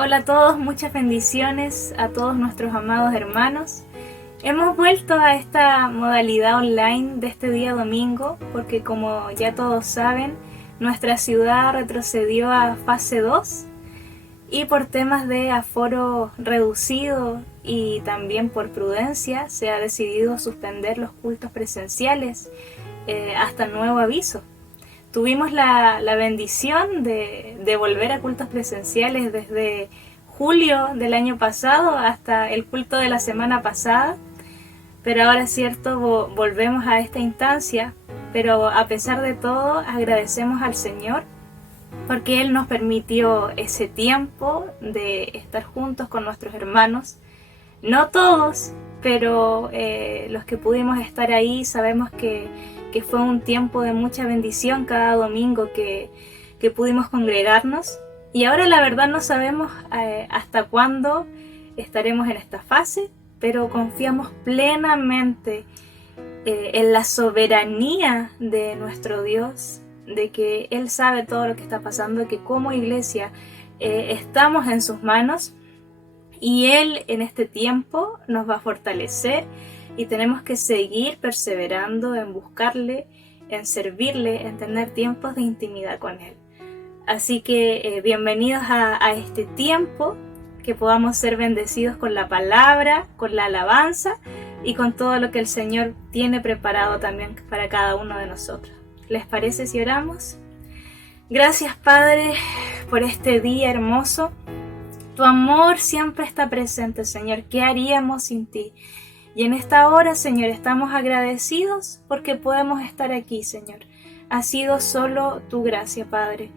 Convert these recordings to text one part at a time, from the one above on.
Hola a todos, muchas bendiciones a todos nuestros amados hermanos. Hemos vuelto a esta modalidad online de este día domingo porque, como ya todos saben, nuestra ciudad retrocedió a fase 2 y por temas de aforo reducido y también por prudencia se ha decidido suspender los cultos presenciales hasta nuevo aviso. Tuvimos la bendición de volver a cultos presenciales desde julio del año pasado hasta el culto de la semana pasada, pero ahora es cierto, volvemos a esta instancia, pero a pesar de todo agradecemos al Señor porque Él nos permitió ese tiempo de estar juntos con nuestros hermanos. No todos, pero los que pudimos estar ahí sabemos que fue un tiempo de mucha bendición cada domingo que pudimos congregarnos. Y ahora la verdad no sabemos hasta cuándo estaremos en esta fase, pero confiamos plenamente en la soberanía de nuestro Dios, de que Él sabe todo lo que está pasando, que como iglesia estamos en sus manos y Él en este tiempo nos va a fortalecer. Y tenemos que seguir perseverando en buscarle, en servirle, en tener tiempos de intimidad con Él. Así que bienvenidos a este tiempo, que podamos ser bendecidos con la palabra, con la alabanza y con todo lo que el Señor tiene preparado también para cada uno de nosotros. ¿Les parece si oramos? Gracias, Padre, por este día hermoso. Tu amor siempre está presente, Señor. ¿Qué haríamos sin ti? Y en esta hora, Señor, estamos agradecidos porque podemos estar aquí, Señor. Ha sido solo tu gracia, Padre.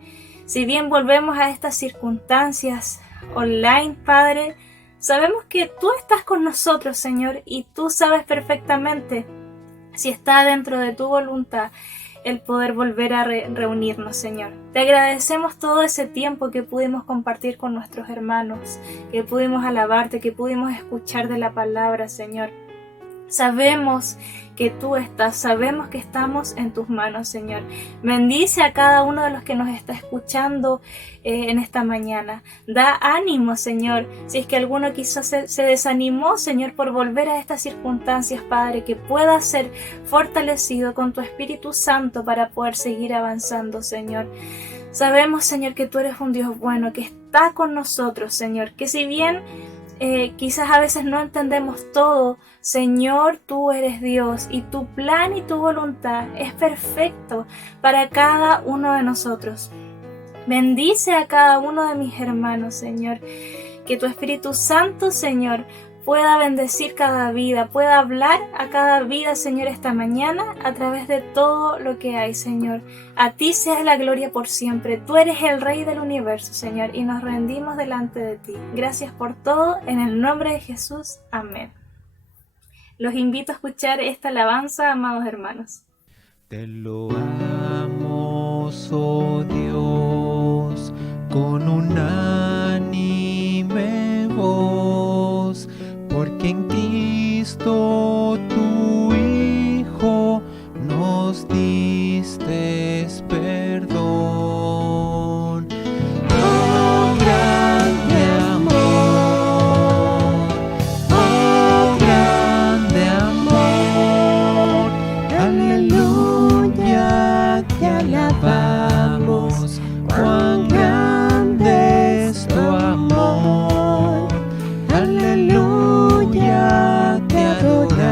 Si bien volvemos a estas circunstancias online, Padre, sabemos que tú estás con nosotros, Señor, y tú sabes perfectamente si está dentro de tu voluntad el poder volver a reunirnos, Señor. Te agradecemos todo ese tiempo que pudimos compartir con nuestros hermanos, que pudimos alabarte, que pudimos escuchar de la palabra, Señor. Sabemos que tú estás, sabemos que estamos en tus manos, Señor. Bendice a cada uno de los que nos está escuchando en esta mañana. Da ánimo, Señor. Si es que alguno quizás se desanimó, Señor, por volver a estas circunstancias, Padre, que pueda ser fortalecido con tu Espíritu Santo para poder seguir avanzando, Señor. Sabemos, Señor, que tú eres un Dios bueno, que está con nosotros, Señor. Que si bien quizás a veces no entendemos todo, Señor, tú eres Dios y tu plan y tu voluntad es perfecto para cada uno de nosotros. Bendice a cada uno de mis hermanos, Señor. Que tu Espíritu Santo, Señor, pueda bendecir cada vida, pueda hablar a cada vida, Señor, esta mañana a través de todo lo que hay, Señor. A ti sea la gloria por siempre. Tú eres el Rey del universo, Señor, y nos rendimos delante de ti. Gracias por todo, en el nombre de Jesús. Amén. Los invito a escuchar esta alabanza, amados hermanos. Te loamos, oh Dios, con unánime voz, porque en Cristo tu Hijo nos diste perdón. Oh, grande amor, oh, grande amor, aleluya, te alabamos, cuán grande es tu amor, aleluya, te adoramos.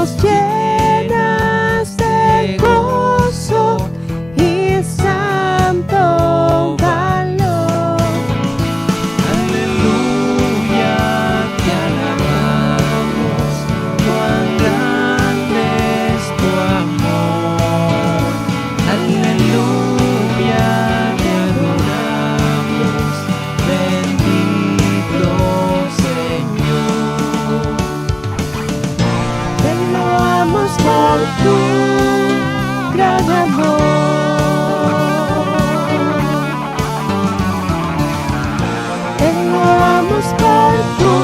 nos llenas de gozo y santo valor. Aleluya, te alabamos, cuán grande es tu amor. Aleluya, te adoramos, bendito Señor. Te loamos por tu gran amor. Te loamos por tu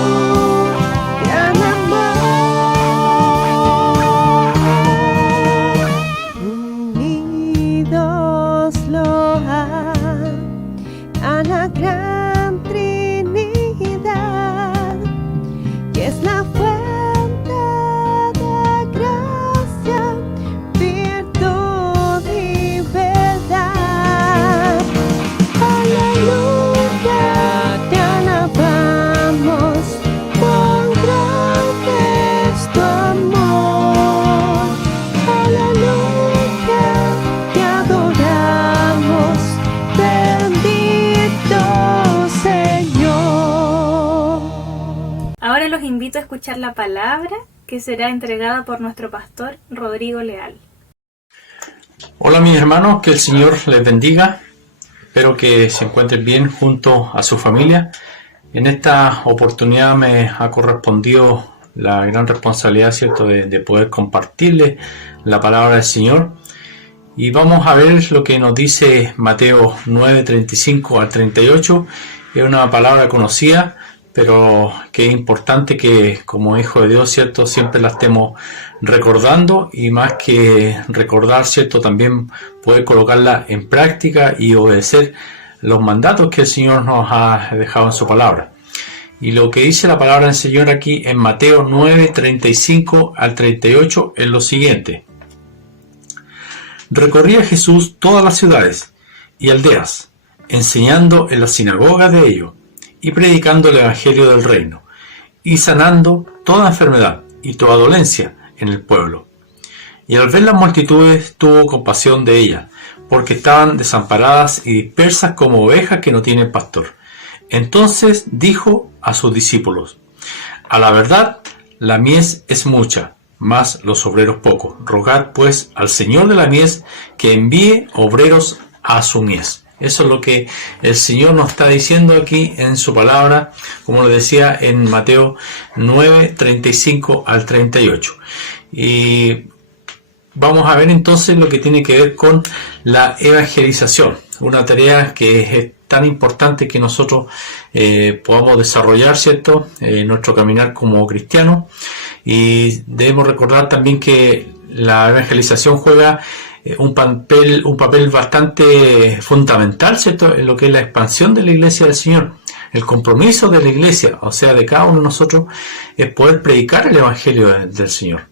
gran amor. Unidos loan a la gran Trinidad, que es la fuente de gracia, virtud y verdad. Aleluya, te alabamos, cuán grande es tu amor. Aleluya, te adoramos, bendito Señor. Ahora los invito a escuchar la palabra que será entregada por nuestro pastor Rodrigo Leal. Hola mis hermanos, que el Señor les bendiga. Espero que se encuentren bien junto a su familia. En esta oportunidad me ha correspondido la gran responsabilidad, ¿cierto?, de poder compartirles la palabra del Señor. Y vamos a ver lo que nos dice Mateo 9, 35 al 38. Es una palabra conocida, pero que es importante que como hijo de Dios, ¿cierto?, siempre la estemos recordando, y más que recordar, ¿cierto?, también poder colocarla en práctica y obedecer los mandatos que el Señor nos ha dejado en su palabra. Y lo que dice la palabra del Señor aquí en Mateo 9, 35 al 38 es lo siguiente. Recorría Jesús todas las ciudades y aldeas, enseñando en las sinagogas de ellos y predicando el evangelio del reino, y sanando toda enfermedad y toda dolencia en el pueblo. Y al ver las multitudes tuvo compasión de ellas, porque estaban desamparadas y dispersas como ovejas que no tienen pastor. Entonces dijo a sus discípulos: a la verdad, la mies es mucha, mas los obreros pocos. Rogad pues al Señor de la mies que envíe obreros a su mies. Eso es lo que el Señor nos está diciendo aquí en su palabra, como lo decía en Mateo 9, 35 al 38. Y vamos a ver entonces lo que tiene que ver con la evangelización, una tarea que es tan importante que nosotros podamos desarrollar, ¿cierto?, nuestro caminar como cristianos. Y debemos recordar también que la evangelización juega un papel bastante fundamental, ¿cierto?, en lo que es la expansión de la iglesia del Señor. El compromiso de la iglesia, o sea, de cada uno de nosotros, es poder predicar el evangelio del Señor.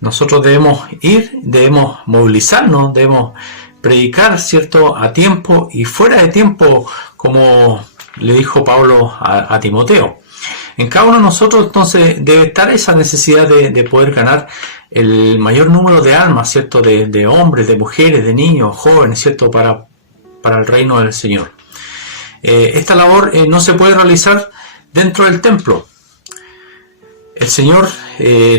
Nosotros debemos ir, debemos movilizarnos, debemos predicar, ¿cierto?, a tiempo y fuera de tiempo, como le dijo Pablo a Timoteo. En cada uno de nosotros entonces debe estar esa necesidad de poder ganar el mayor número de almas, ¿cierto?, de hombres, de mujeres, de niños, jóvenes, ¿cierto?, para el reino del Señor. Esta labor no se puede realizar dentro del templo. El Señor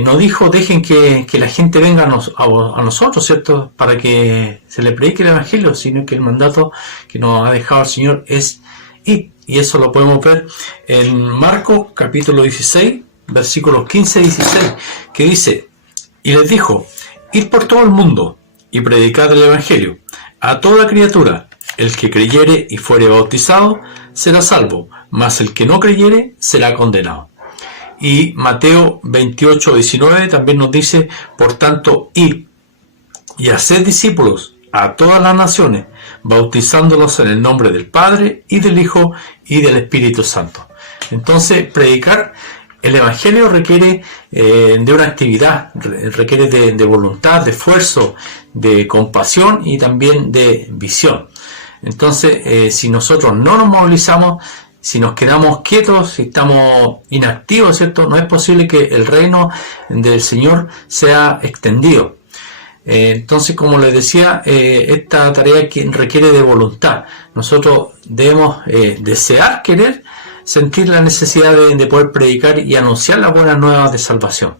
no dijo: dejen que la gente venga a nosotros, ¿cierto?, para que se le predique el evangelio, sino que el mandato que nos ha dejado el Señor es ir. Y eso lo podemos ver en Marcos capítulo 16, versículos 15 y 16, que dice: y les dijo: id por todo el mundo y predicad el evangelio a toda criatura. El que creyere y fuere bautizado será salvo, mas el que no creyere será condenado. Y Mateo 28, 19 también nos dice: por tanto, id y haced discípulos a todas las naciones, bautizándolos en el nombre del Padre y del Hijo y del Espíritu Santo. Entonces, predicar el Evangelio requiere de una actividad, requiere de voluntad, de esfuerzo, de compasión y también de visión. Entonces, si nosotros no nos movilizamos, si nos quedamos quietos, si estamos inactivos, ¿cierto? No es posible que el reino del Señor sea extendido. Entonces, como les decía, esta tarea requiere de voluntad. Nosotros debemos desear, querer, sentir la necesidad de poder predicar y anunciar las buenas nuevas de salvación.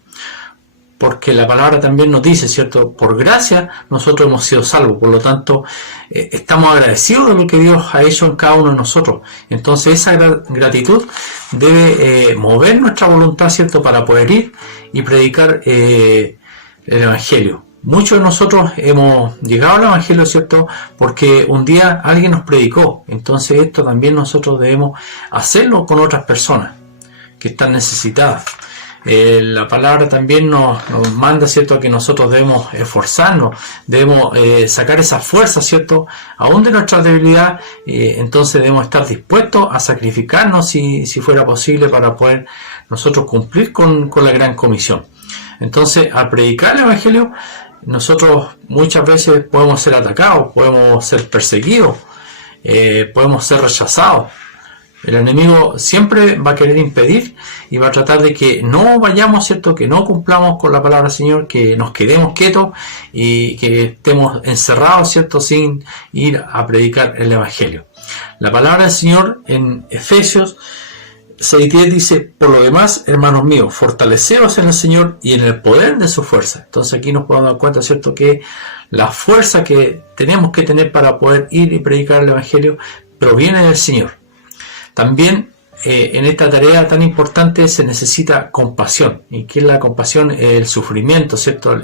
Porque la palabra también nos dice, ¿cierto? Por gracia nosotros hemos sido salvos. Por lo tanto, estamos agradecidos de lo que Dios ha hecho en cada uno de nosotros. Entonces, esa gratitud debe mover nuestra voluntad, ¿cierto? Para poder ir y predicar el Evangelio. Muchos de nosotros hemos llegado al Evangelio, ¿cierto? Porque un día alguien nos predicó. Entonces, esto también nosotros debemos hacerlo con otras personas que están necesitadas. La palabra también nos manda, ¿cierto?, que nosotros debemos esforzarnos, debemos sacar esa fuerza, ¿cierto?, aún de nuestra debilidad. Entonces debemos estar dispuestos a sacrificarnos si fuera posible para poder nosotros cumplir con la gran comisión. Entonces, al predicar el Evangelio, nosotros muchas veces podemos ser atacados, podemos ser perseguidos, podemos ser rechazados. El enemigo siempre va a querer impedir y va a tratar de que no vayamos, ¿cierto?, que no cumplamos con la palabra del Señor, que nos quedemos quietos y que estemos encerrados, ¿cierto?, sin ir a predicar el Evangelio. La palabra del Señor en Efesios 6:10 dice: por lo demás, hermanos míos, fortaleceos en el Señor y en el poder de su fuerza. Entonces aquí nos podemos dar cuenta, ¿cierto?, que la fuerza que tenemos que tener para poder ir y predicar el Evangelio proviene del Señor. También en esta tarea tan importante se necesita compasión. ¿Y qué es la compasión? El sufrimiento, ¿cierto?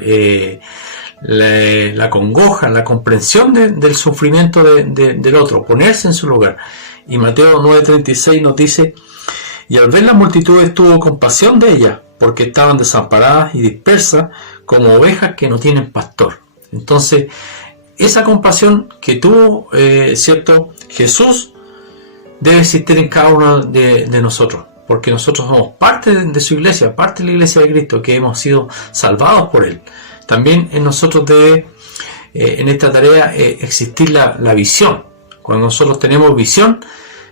La congoja, la comprensión del sufrimiento del otro, ponerse en su lugar. Y Mateo 9:36 nos dice: y al ver las multitudes tuvo compasión de ellas, porque estaban desamparadas y dispersas como ovejas que no tienen pastor. Entonces, esa compasión que tuvo, ¿cierto?, Jesús, debe existir en cada uno de nosotros, porque nosotros somos parte de su iglesia, parte de la iglesia de Cristo, que hemos sido salvados por Él. También en nosotros debe, en esta tarea, existir la visión. Cuando nosotros tenemos visión,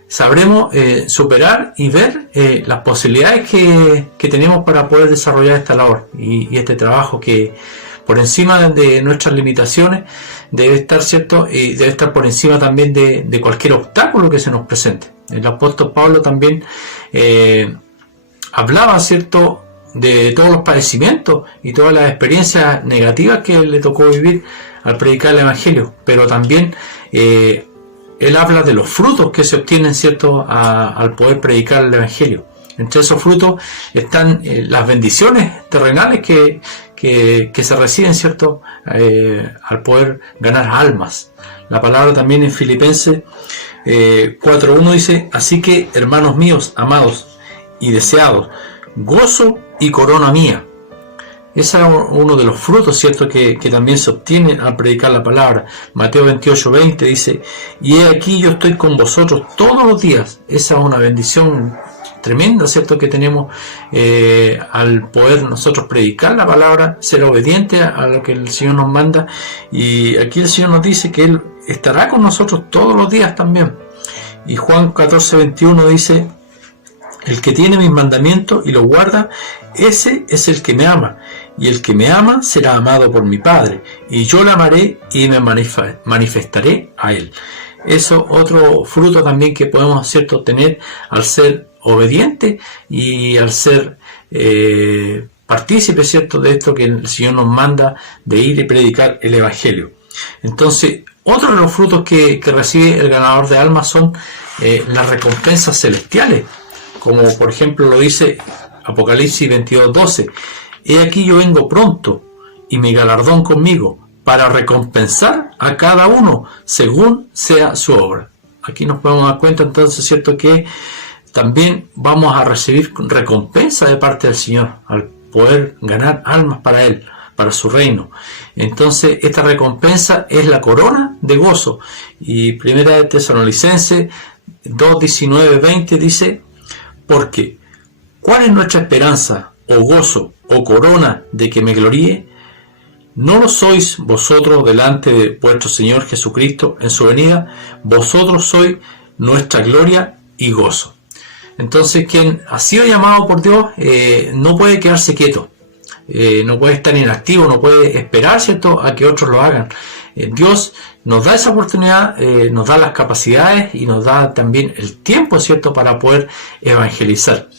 sabremos superar y ver las posibilidades que tenemos para poder desarrollar esta labor y este trabajo que, por encima de nuestras limitaciones, debe estar, ¿cierto?, y debe estar por encima también de cualquier obstáculo que se nos presente. El apóstol Pablo también hablaba, ¿cierto?, de todos los padecimientos y todas las experiencias negativas que le tocó vivir al predicar el Evangelio, pero también él habla de los frutos que se obtienen, ¿cierto?, al poder predicar el Evangelio. Entre esos frutos están las bendiciones terrenales que se reciben, ¿cierto?, al poder ganar almas. La palabra también en Filipenses 4:1 dice: así que, hermanos míos, amados y deseados, gozo y corona mía. Ese es uno de los frutos, ¿cierto?, que también se obtienen al predicar la palabra. Mateo 28:20 dice: y he aquí yo estoy con vosotros todos los días. Esa es una bendición tremenda, ¿cierto?, que tenemos al poder nosotros predicar la palabra, ser obedientes a lo que el Señor nos manda. Y aquí el Señor nos dice que Él estará con nosotros todos los días también. Y Juan 14:21 dice: el que tiene mis mandamientos y los guarda, ese es el que me ama, y el que me ama será amado por mi Padre, y yo le amaré y me manifestaré a él. Eso otro fruto también que podemos, ¿cierto?, tener al ser obediente y al ser partícipe, ¿cierto?, de esto que el Señor nos manda de ir y predicar el Evangelio. Entonces, otro de los frutos que recibe el ganador de almas son las recompensas celestiales, como por ejemplo lo dice Apocalipsis 22:12: he aquí yo vengo pronto, y mi galardón conmigo, para recompensar a cada uno según sea su obra. Aquí nos podemos dar cuenta entonces, ¿cierto?, que también vamos a recibir recompensa de parte del Señor al poder ganar almas para Él, para su reino. Entonces, esta recompensa es la corona de gozo. Y Primera de Tesalonicenses 2:19-20 dice: porque, ¿cuál es nuestra esperanza, o gozo, o corona de que me gloríe? ¿No lo sois vosotros delante de vuestro Señor Jesucristo en su venida? Vosotros sois nuestra gloria y gozo. Entonces, quien ha sido llamado por Dios no puede quedarse quieto, no puede estar inactivo, no puede esperar, ¿cierto?, a que otros lo hagan. Dios nos da esa oportunidad, nos da las capacidades y nos da también el tiempo, ¿cierto?, para poder evangelizar.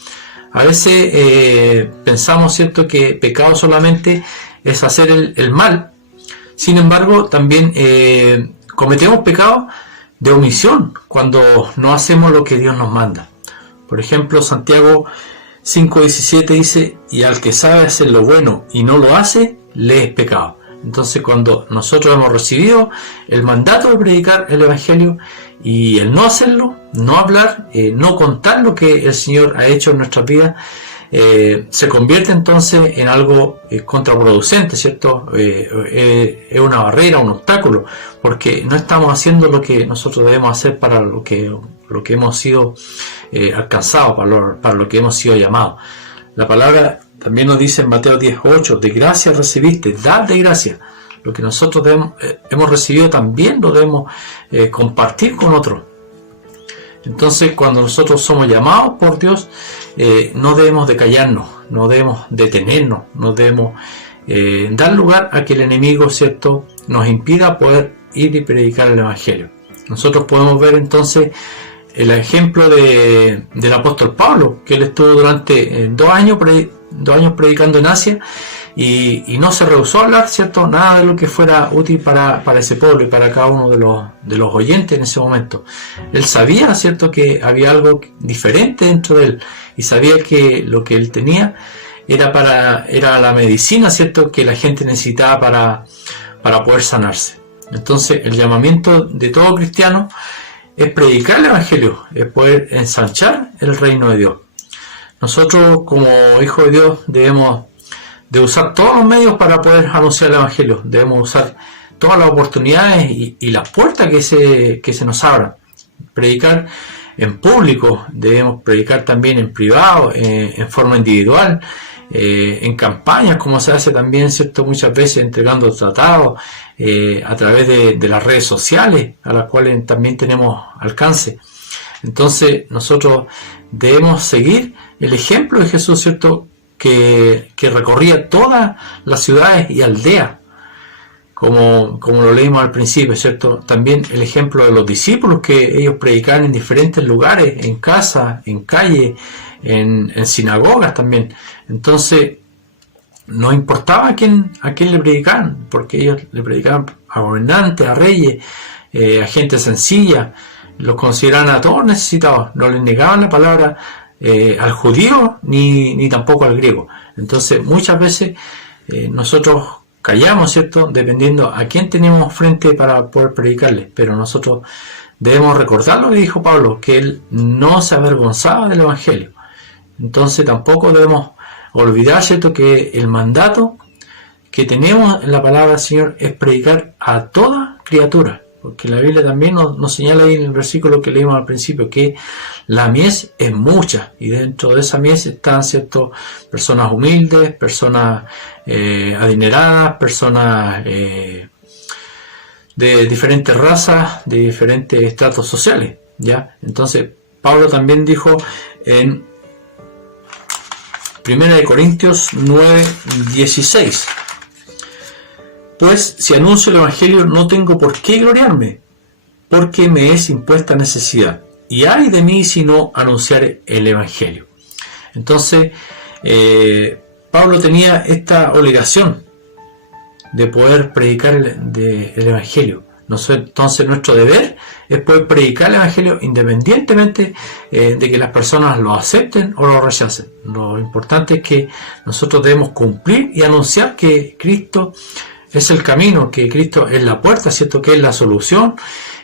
A veces pensamos, ¿cierto?, que pecado solamente es hacer el mal. Sin embargo, también cometemos pecado de omisión cuando no hacemos lo que Dios nos manda. Por ejemplo, Santiago 5:17 dice: y al que sabe hacer lo bueno y no lo hace, le es pecado. Entonces, cuando nosotros hemos recibido el mandato de predicar el Evangelio y el no hacerlo, no hablar, no contar lo que el Señor ha hecho en nuestras vidas, se convierte entonces en algo contraproducente, ¿cierto? Es una barrera, un obstáculo, porque no estamos haciendo lo que nosotros debemos hacer para lo que hemos sido alcanzados, para lo que hemos sido llamados. La palabra también nos dice en Mateo 10:8: de gracia recibiste, dad de gracia. Lo que nosotros hemos recibido también lo debemos compartir con otros. Entonces, cuando nosotros somos llamados por Dios, no debemos de callarnos, no debemos detenernos, no debemos dar lugar a que el enemigo, ¿cierto?, nos impida poder ir y predicar el Evangelio. Nosotros podemos ver entonces el ejemplo del apóstol Pablo, que él estuvo durante 2 años predicando en Asia y no se rehusó a hablar, ¿cierto?, nada de lo que fuera útil para ese pueblo y para cada uno de los oyentes en ese momento. Él sabía, ¿cierto?, que había algo diferente dentro de él y sabía que lo que él tenía era la medicina, ¿cierto?, que la gente necesitaba para poder sanarse. Entonces, el llamamiento de todo cristiano es predicar el Evangelio, es poder ensanchar el reino de Dios. Nosotros, como hijos de Dios, debemos de usar todos los medios para poder anunciar el Evangelio. Debemos usar todas las oportunidades y las puertas que se nos abran. Predicar en público, debemos predicar también en privado, en forma individual, en campañas, como se hace también, ¿cierto?, muchas veces entregando tratados a través de las redes sociales, a las cuales también tenemos alcance. Entonces, nosotros debemos seguir el ejemplo de Jesús, ¿cierto?, que recorría todas las ciudades y aldeas, como lo leímos al principio, ¿cierto? También el ejemplo de los discípulos, que ellos predicaban en diferentes lugares, en casa, en calle, en sinagogas también. Entonces, no importaba a quién le predicaban, porque ellos le predicaban a gobernantes, a reyes, a gente sencilla, los consideraban a todos necesitados, no les negaban la palabra al judío ni tampoco al griego. Entonces, muchas veces nosotros callamos, ¿cierto?, dependiendo a quién tenemos frente para poder predicarle, pero nosotros debemos recordar lo que dijo Pablo, que él no se avergonzaba del Evangelio. Entonces, tampoco debemos olvidar, ¿cierto?, que el mandato que tenemos en la palabra del Señor es predicar a toda criatura, porque la Biblia también nos señala ahí en el versículo que leímos al principio que la mies es mucha, y dentro de esa mies están, ¿cierto?, personas humildes, personas adineradas, personas de diferentes razas, de diferentes estratos sociales, ¿ya? Entonces, Pablo también dijo en 1 Corintios 9:16: pues si anuncio el Evangelio no tengo por qué gloriarme, porque me es impuesta necesidad, y ay de mí si no anunciare el Evangelio. Entonces, Pablo tenía esta obligación de poder predicar el Evangelio. Entonces, nuestro deber es poder predicar el Evangelio independientemente de que las personas lo acepten o lo rechacen. Lo importante es que nosotros debemos cumplir y anunciar que Cristo es el camino, que Cristo es la puerta, ¿cierto?, que es la solución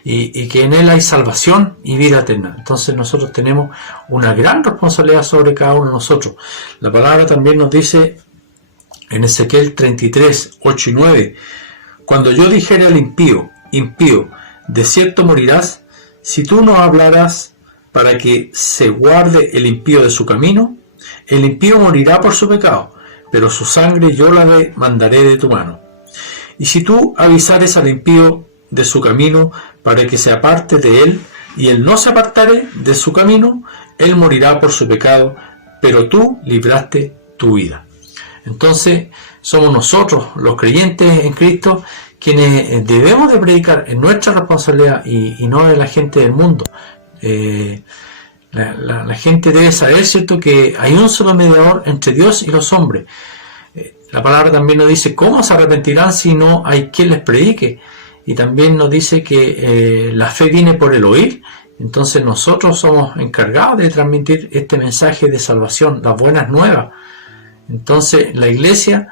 y que en Él hay salvación y vida eterna. Entonces nosotros tenemos una gran responsabilidad sobre cada uno de nosotros. La palabra también nos dice en Ezequiel 33:8 y 9: cuando yo dijere al impío, de cierto morirás, si tú no hablarás para que se guarde el impío de su camino, el impío morirá por su pecado, pero su sangre yo la mandaré de tu mano. Y si tú avisares al impío de su camino para que se aparte de él, y él no se apartare de su camino, él morirá por su pecado, pero tú libraste tu vida. Entonces, somos nosotros, los creyentes en Cristo, quienes debemos de predicar en nuestra responsabilidad y no de la gente del mundo. La gente debe saber, ¿cierto?, que hay un solo mediador entre Dios y los hombres. La palabra también nos dice cómo se arrepentirán si no hay quien les predique. Y también nos dice que la fe viene por el oír. Entonces nosotros somos encargados de transmitir este mensaje de salvación, las buenas nuevas. Entonces la iglesia,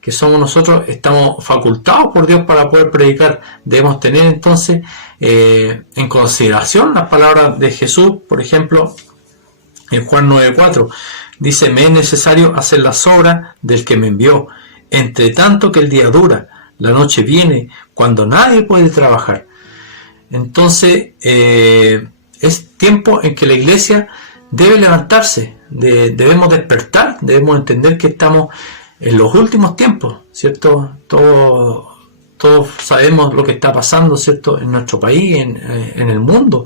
que somos nosotros, estamos facultados por Dios para poder predicar. Debemos tener entonces en consideración las palabras de Jesús, por ejemplo, en Juan 9:4. Dice: me es necesario hacer las obras del que me envió, entre tanto que el día dura, la noche viene, cuando nadie puede trabajar. Entonces, es tiempo en que la iglesia debe levantarse, debemos despertar, debemos entender que estamos en los últimos tiempos, ¿cierto? Todos sabemos lo que está pasando, ¿cierto?, en nuestro país, en el mundo.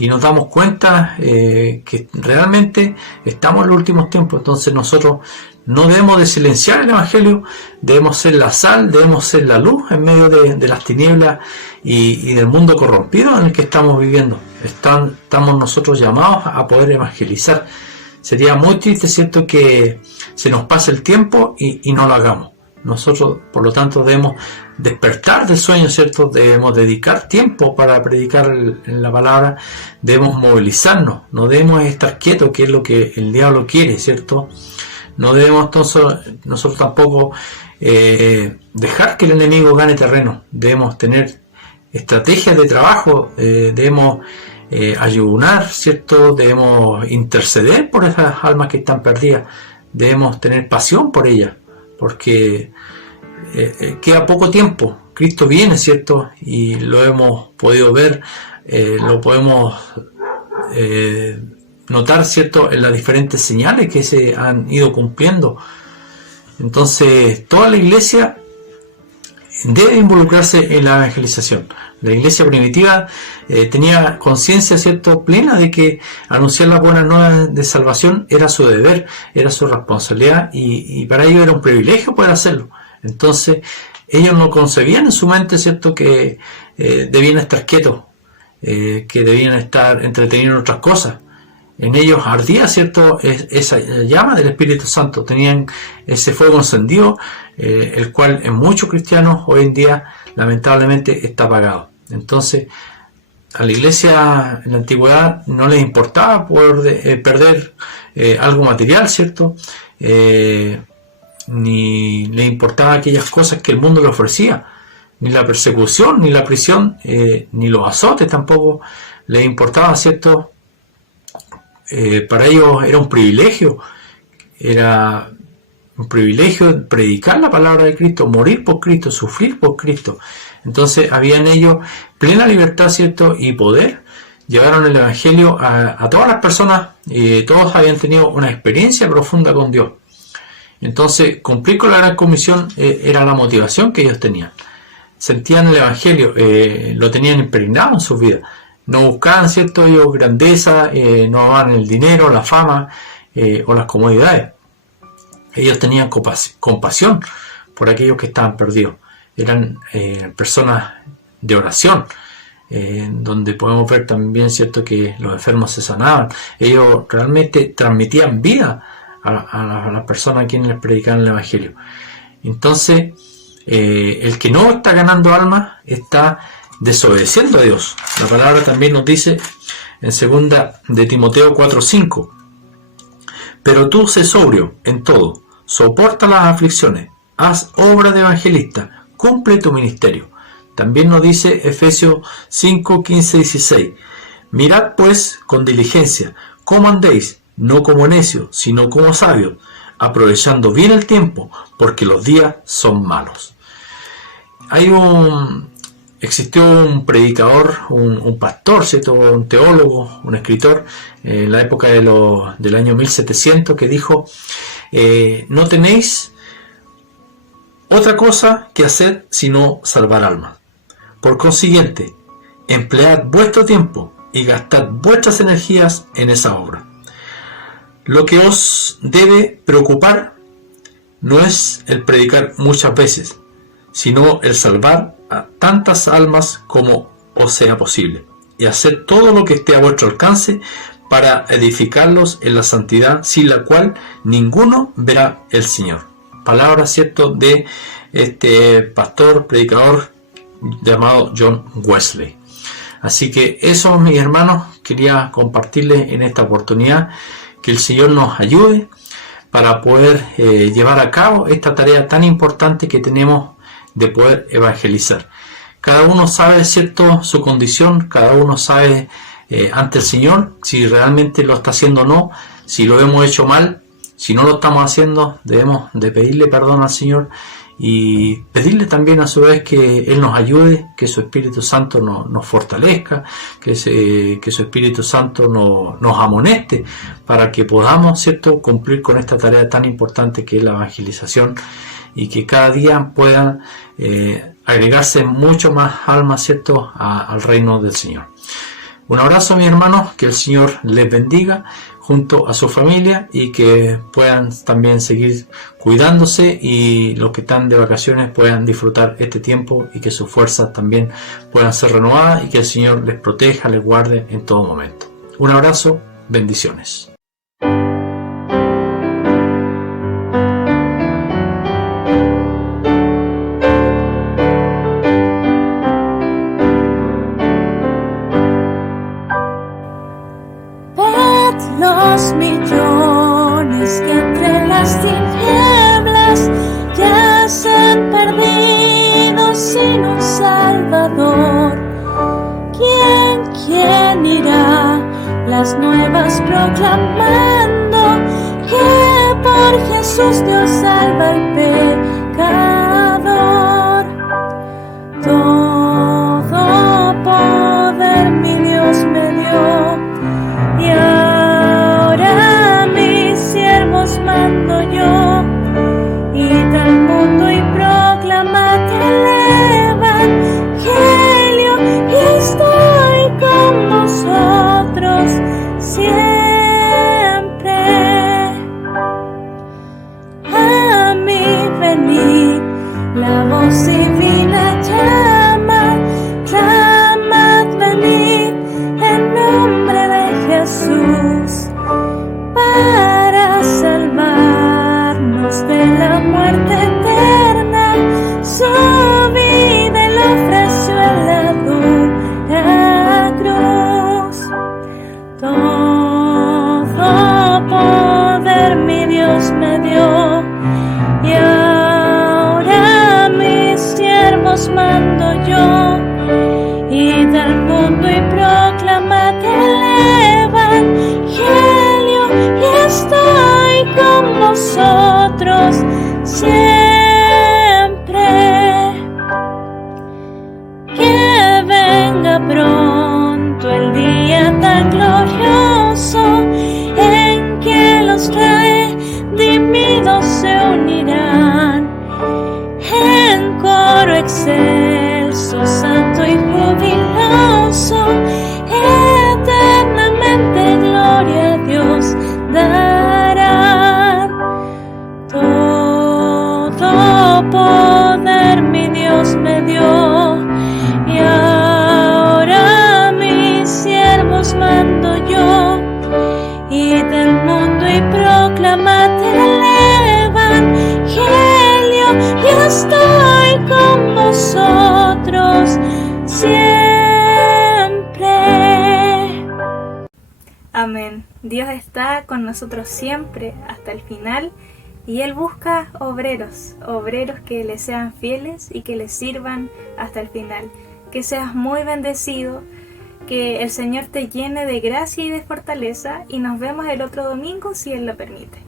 Y nos damos cuenta que realmente estamos en los últimos tiempos. Entonces nosotros no debemos de silenciar el Evangelio, debemos ser la sal, debemos ser la luz en medio de las tinieblas y del mundo corrompido en el que estamos viviendo. Estamos nosotros llamados a poder evangelizar. Sería muy triste, ¿cierto?, que se nos pase el tiempo y no lo hagamos. Nosotros, por lo tanto, debemos despertar del sueño, ¿cierto? Debemos dedicar tiempo para predicar la palabra, debemos movilizarnos, no debemos estar quietos, que es lo que el diablo quiere, ¿cierto? No debemos entonces nosotros tampoco dejar que el enemigo gane terreno. Debemos tener estrategias de trabajo, debemos ayunar, ¿cierto? Debemos interceder por esas almas que están perdidas, debemos tener pasión por ellas, porque queda poco tiempo. Cristo viene, ¿cierto? Y lo hemos podido ver, lo podemos notar, ¿cierto?, en las diferentes señales que se han ido cumpliendo. Entonces, toda la iglesia debe involucrarse en la evangelización. La iglesia primitiva tenía conciencia, ¿cierto?, plena de que anunciar las buenas nuevas de salvación era su deber, era su responsabilidad, y para ellos era un privilegio poder hacerlo. Entonces, ellos no concebían en su mente, ¿cierto?, que debían estar quietos, que debían estar entretenidos en otras cosas. En ellos ardía, ¿cierto?, esa llama del Espíritu Santo. Tenían ese fuego encendido, el cual en muchos cristianos hoy en día lamentablemente está apagado. Entonces, a la iglesia en la antigüedad no les importaba poder perder algo material, ¿cierto?, ni le importaba aquellas cosas que el mundo le ofrecía, ni la persecución, ni la prisión, ni los azotes tampoco les importaba, ¿cierto? Para ellos era un privilegio predicar la palabra de Cristo, morir por Cristo, sufrir por Cristo. Entonces había en ellos plena libertad, ¿cierto?, y poder. Llevaron el Evangelio a todas las personas, todos habían tenido una experiencia profunda con Dios. Entonces, cumplir con la gran comisión era la motivación que ellos tenían. Sentían el Evangelio, lo tenían impregnado en sus vidas. No buscaban, ¿cierto?, ellos grandeza, no amaban el dinero, la fama o las comodidades. Ellos tenían compasión por aquellos que estaban perdidos. Eran personas de oración, donde podemos ver también, ¿cierto?, que los enfermos se sanaban. Ellos realmente transmitían vida a las personas a quienes les predicaban el Evangelio. Entonces, el que no está ganando almas está desobedeciendo a Dios. La palabra también nos dice en 2 de Timoteo 4:5: pero tú sé sobrio en todo, soporta las aflicciones, haz obra de evangelista, cumple tu ministerio. También nos dice Efesios 5:15-16: mirad pues con diligencia cómo andéis, no como necios, sino como sabios, aprovechando bien el tiempo, porque los días son malos. Existió un predicador, un pastor, ¿cierto?, un teólogo, un escritor, en la época del año 1700, que dijo: no tenéis otra cosa que hacer sino salvar almas. Por consiguiente, emplead vuestro tiempo y gastad vuestras energías en esa obra. Lo que os debe preocupar no es el predicar muchas veces, sino el salvar a tantas almas como os sea posible, y hacer todo lo que esté a vuestro alcance para edificarlos en la santidad, sin la cual ninguno verá el Señor. Palabra, cierto, de este pastor, predicador llamado John Wesley. Así que eso, mis hermanos, quería compartirles en esta oportunidad. Que el Señor nos ayude para poder llevar a cabo esta tarea tan importante que tenemos de poder evangelizar. Cada uno sabe, cierto, su condición, cada uno sabe ante el Señor si realmente lo está haciendo o no, si lo hemos hecho mal, si no lo estamos haciendo, debemos de pedirle perdón al Señor y pedirle también a su vez que Él nos ayude, que su Espíritu Santo nos fortalezca, que su Espíritu Santo nos amoneste para que podamos, cierto, cumplir con esta tarea tan importante que es la evangelización y que cada día puedan agregarse mucho más almas, cierto, al reino del Señor. Un abrazo, mis hermanos, que el Señor les bendiga junto a su familia y que puedan también seguir cuidándose y los que están de vacaciones puedan disfrutar este tiempo y que sus fuerzas también puedan ser renovadas y que el Señor les proteja, les guarde en todo momento. Un abrazo, bendiciones. Los millones que entre las tinieblas ya se han perdido sin un Salvador. ¿Quién irá las nuevas proclamando que por Jesús Dios salva al pecador? Todo poder mi Dios me dio y ahora mis siervos mando yo, id al mundo y proclamad el evangelio, y estoy con vosotros siempre. A mí venid, la voz divina llama, clamad, venid en nombre de Jesús, para salvarnos de la muerte eterna. Su vida Él ofreció en la dura cruz. Todo poder mi Dios me dio, y ahora mis siervos mando yo, id al mundo y proclamad el evangelio, y estoy con vosotros siempre. Que venga pronto el día tan glorioso en que los redimidos se unirán en coro excelso, santo y jubiloso, eternamente gloria a Dios darán. Todo poder mi Dios me dio, y ahora mis siervos mando yo, id al mundo y proclamad el evangelio, y estoy con vosotros siempre. Amén. Dios está con nosotros siempre hasta el final y Él busca obreros que le sean fieles y que le sirvan hasta el final. Que seas muy bendecido, que el Señor te llene de gracia y de fortaleza y nos vemos el otro domingo si Él lo permite.